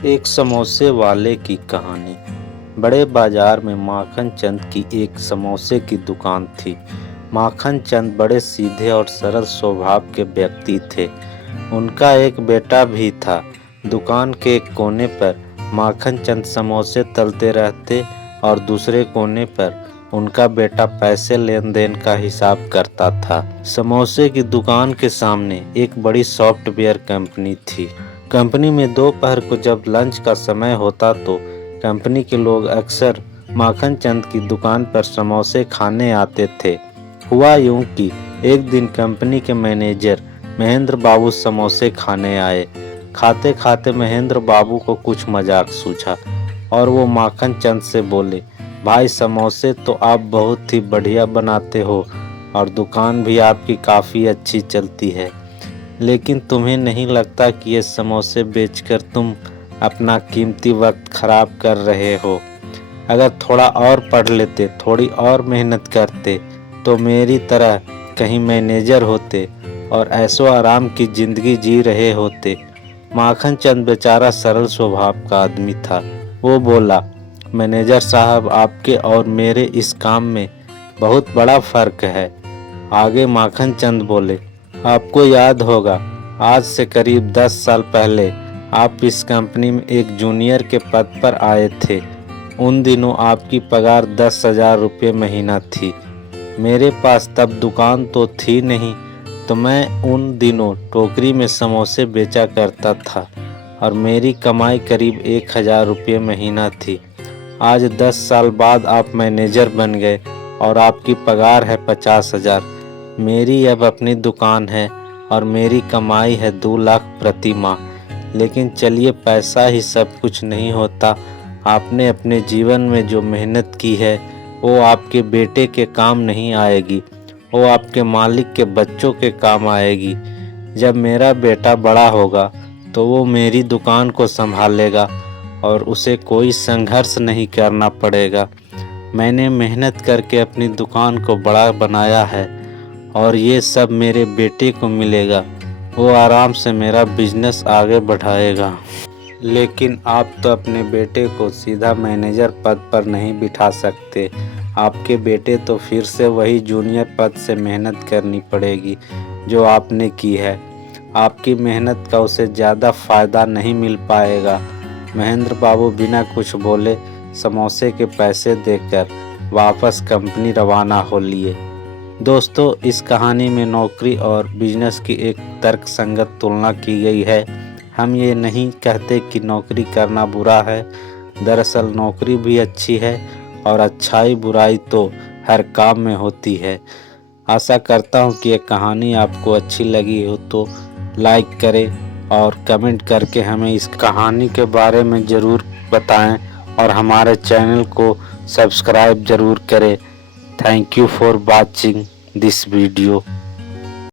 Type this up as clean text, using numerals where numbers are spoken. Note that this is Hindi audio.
एक समोसे वाले की कहानी। बड़े बाजार में माखन चंद की एक समोसे की दुकान थी। माखन चंद बड़े सीधे और सरल स्वभाव के व्यक्ति थे। उनका एक बेटा भी था। दुकान के एक कोने पर माखन चंद समोसे तलते रहते और दूसरे कोने पर उनका बेटा पैसे लेन देन का हिसाब करता था। समोसे की दुकान के सामने एक बड़ी सॉफ्टवेयर कंपनी थी। कंपनी में दोपहर को जब लंच का समय होता तो कंपनी के लोग अक्सर माखन चंद की दुकान पर समोसे खाने आते थे। हुआ यूं कि एक दिन कंपनी के मैनेजर महेंद्र बाबू समोसे खाने आए। खाते खाते महेंद्र बाबू को कुछ मजाक सूझा और वो माखन चंद से बोले, भाई समोसे तो आप बहुत ही बढ़िया बनाते हो और दुकान भी आपकी काफ़ी अच्छी चलती है, लेकिन तुम्हें नहीं लगता कि ये समोसे बेचकर तुम अपना कीमती वक्त खराब कर रहे हो? अगर थोड़ा और पढ़ लेते, थोड़ी और मेहनत करते तो मेरी तरह कहीं मैनेजर होते और ऐशो आराम की जिंदगी जी रहे होते। माखन चंद बेचारा सरल स्वभाव का आदमी था। वो बोला, मैनेजर साहब, आपके और मेरे इस काम में बहुत बड़ा फर्क है। आगे माखन चंद बोले, आपको याद होगा आज से करीब 10 साल पहले आप इस कंपनी में एक जूनियर के पद पर आए थे। उन दिनों आपकी पगार 10,000 रुपये महीना थी। मेरे पास तब दुकान तो थी नहीं, तो मैं उन दिनों टोकरी में समोसे बेचा करता था और मेरी कमाई करीब 1,000 रुपये महीना थी। आज 10 साल बाद आप मैनेजर बन गए और आपकी पगार है 50,000। मेरी अब अपनी दुकान है और मेरी कमाई है 2 लाख प्रति माह। लेकिन चलिए, पैसा ही सब कुछ नहीं होता। आपने अपने जीवन में जो मेहनत की है वो आपके बेटे के काम नहीं आएगी, वो आपके मालिक के बच्चों के काम आएगी। जब मेरा बेटा बड़ा होगा तो वो मेरी दुकान को संभालेगा और उसे कोई संघर्ष नहीं करना पड़ेगा। मैंने मेहनत करके अपनी दुकान को बड़ा बनाया है और ये सब मेरे बेटे को मिलेगा। वो आराम से मेरा बिजनेस आगे बढ़ाएगा। लेकिन आप तो अपने बेटे को सीधा मैनेजर पद पर नहीं बिठा सकते। आपके बेटे तो फिर से वही जूनियर पद से मेहनत करनी पड़ेगी जो आपने की है। आपकी मेहनत का उसे ज़्यादा फ़ायदा नहीं मिल पाएगा। महेंद्र बाबू बिना कुछ बोले समोसे के पैसे देकर वापस कंपनी रवाना हो लिए। दोस्तों, इस कहानी में नौकरी और बिजनेस की एक तर्कसंगत तुलना की गई है। हम ये नहीं कहते कि नौकरी करना बुरा है। दरअसल नौकरी भी अच्छी है और अच्छाई बुराई तो हर काम में होती है। आशा करता हूँ कि ये कहानी आपको अच्छी लगी हो तो लाइक करें और कमेंट करके हमें इस कहानी के बारे में ज़रूर बताएं और हमारे चैनल को सब्सक्राइब ज़रूर करें। Thank you for watching this video.